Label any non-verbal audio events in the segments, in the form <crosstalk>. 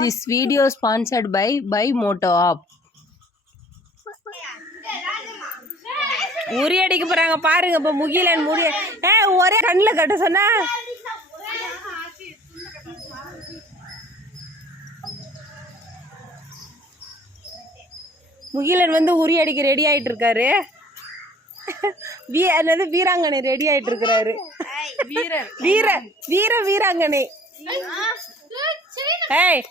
This video sponsored by by Moto App. உரி அடிக்க போறாங்க. பாருங்க இப்ப முகிலன் முடி ஏ ஒரே கண்ணில் கட்ட சொன்னா? முகிலன் வந்து உரி அடிக்க ரெடி ஆயிட்டு இருக்காரு. வீ என்னது வீராங்கனை ரெடி ஆயிட்டு இருக்கிறாரு. வீர வீர வீர வீராங்கனை. ஏய்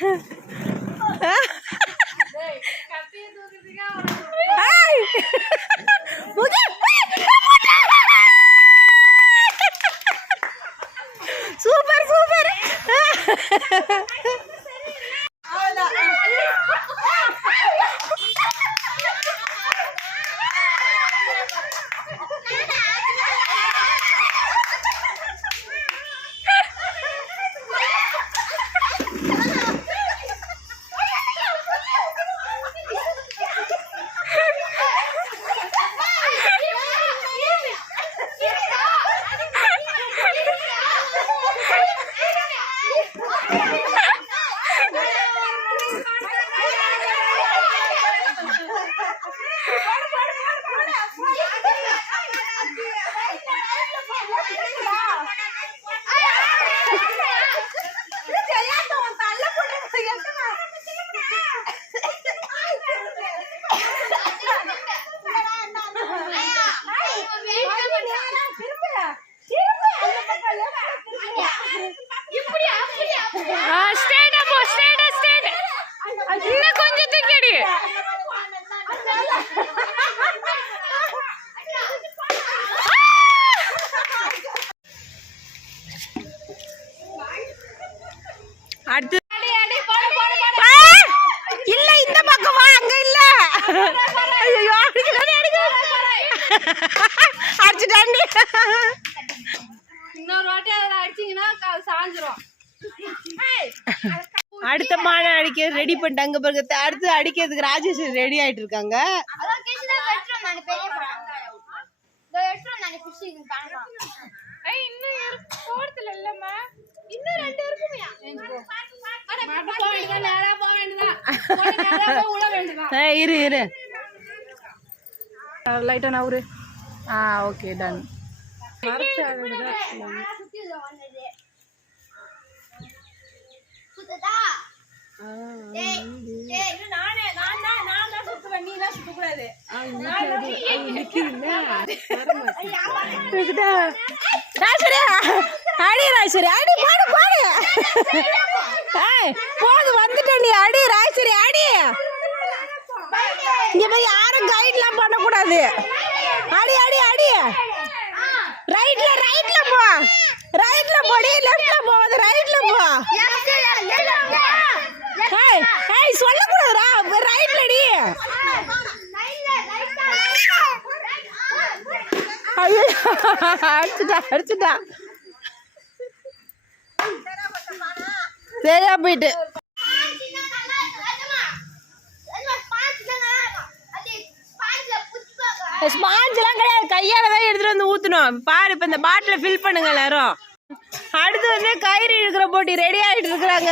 <laughs> ஏய்! முகில், சூப்பர் சூப்பர் ஸ்ட்ரைட்டா போ ஸ்ட்ரைட்டா ஸ்ட்ரைட் இன்னும் கொஞ்சம் தூக்கி அடி அடுத்து ஆ! இல்ல இந்த பக்கம் வா அங்க இல்ல ஐயோ அடிக்கிறானே அடிச்சுட்டாண்டி. இன்னொரு வாட்டி அதில் அடிச்சீங்கன்னா சாஞ்சிரும். அடுத்த பானை அடிக்க ரெடி பண்ணிட்டாங்க பிறகு அடுத்து அடிக்கிறதுக்கு ராஜேஸ்வரி ரெடி ஆயிட்டு இருக்காங்க. இரு. இரு லைட்டா நவரு ஆ ஓகே டன் அடி ராஜேஸ்வரி அடி பாடு பாடு. போது வந்துட்டேன் நீ அடி ராஜேஸ்வரி அடி. இங்க போய் யாரும் கைட்லாம் பண்ணக்கூடாது. அடி அடி அடி. ரைட்ல ரைட்ல போ. ரைட்ல போடி லெஃப்ட்ல போவாது ரைட்ல போ. ஏய் ஏய் சொல்லக்கூடாதுடா. ரைட்ல அடி ஐயோ. அடிச்சுட்டா அடிச்சுட்டா. சரியா போயிட்டு. ஸ்பாஞ்செல்லாம் கிடையாது. கையால் தான் எடுத்துட்டு வந்து ஊற்றணும் பாரு இப்போ இந்த பாட்டிலை ஃபில் பண்ணுங்க எல்லாரும். அடுத்து வந்து கயிறு இழுக்கிற போட்டி ரெடி ஆகிட்டு இருக்கிறாங்க.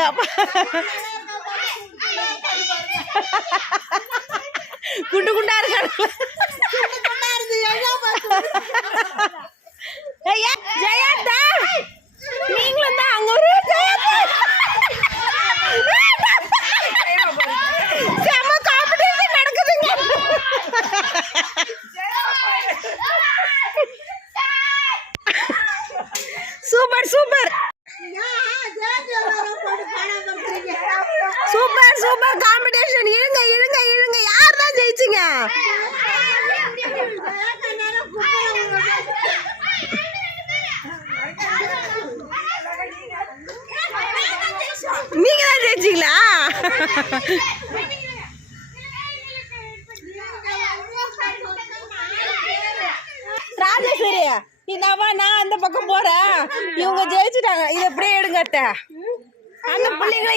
குண்டு குண்டா இருக்காங்க ஐயா, ஜெயந்தா நீங்களும் தான் அங்க ஒரு ஜெயந்தா செம காம்படிஷன் நடக்குதுங்க super super super super competition இழுங்க இழுங்க இழுங்க யார் தான் ஜெயிச்சிங்க? நீங்க தான் ஜெயிச்சிங்களா? ராஜேஸ்வரி இந்தாவா நான் அந்த பக்கம் போறேன். இவங்க ஜெயிச்சுட்டாங்க. இதை அப்படியே எடுங்க அத்தை. அந்த பிள்ளைங்களை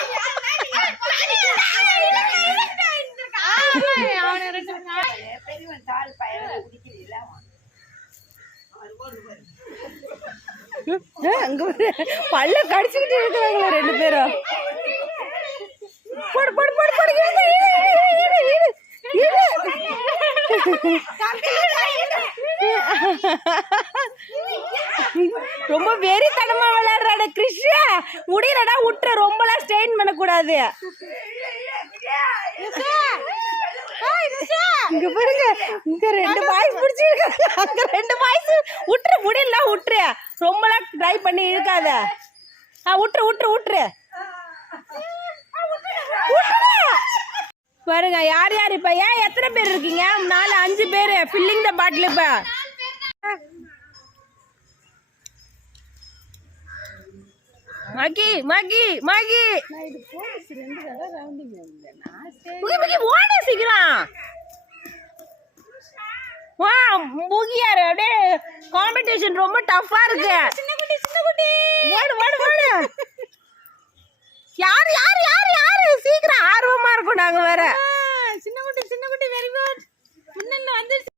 அங்க பல்ல கடிச்சுக்கிட்டு இருக்கிறாங்களா ரெண்டு பேரும். போடு போடு போடு போடு. இழுத்து, இழு, இழு, ரொம்ப வெறித்தனமா விளையாடுறாட கிருஷ்ணா முடியலடா விட்டுற ரொம்பலாம் ஸ்டெயின் பண்ணக்கூடாது. இங்க பாருங்க இங்க ரெண்டு பாய்ஸ் பிடிச்சிருக்காங்க. அங்க ரெண்டு பாய்ஸ் விட்டுரு முடியல விட்டுரு ரொம்பலாம் ட்ரை பண்ணி இழுக்காத ஆ விட்டுரு விட்டுரு விட்டுரு. பாருங்க யார் யார் இப்ப? ஏன் எத்தனை பேர் இருக்கீங்க? நாலு அஞ்சு பேர். ஃபில்லிங் த பாட்டில் இப்ப. மகி மகி முகி. முகி ஓட சீக்கிரம். வா முகியாரு அப்படியே காம்படிஷன் ரொம்ப டஃப்பா இருக்கு. சின்ன குட்டி சின்ன குட்டி ஓடு ஓடு ஓடு. யார் யார் யார் யார்? சீக்கிரம் ஆர்வமா இருக்கும் நாங்க வேற. சின்ன குட்டி சின்ன குட்டி வெரி குட் முன்ன வந்துருச்சு.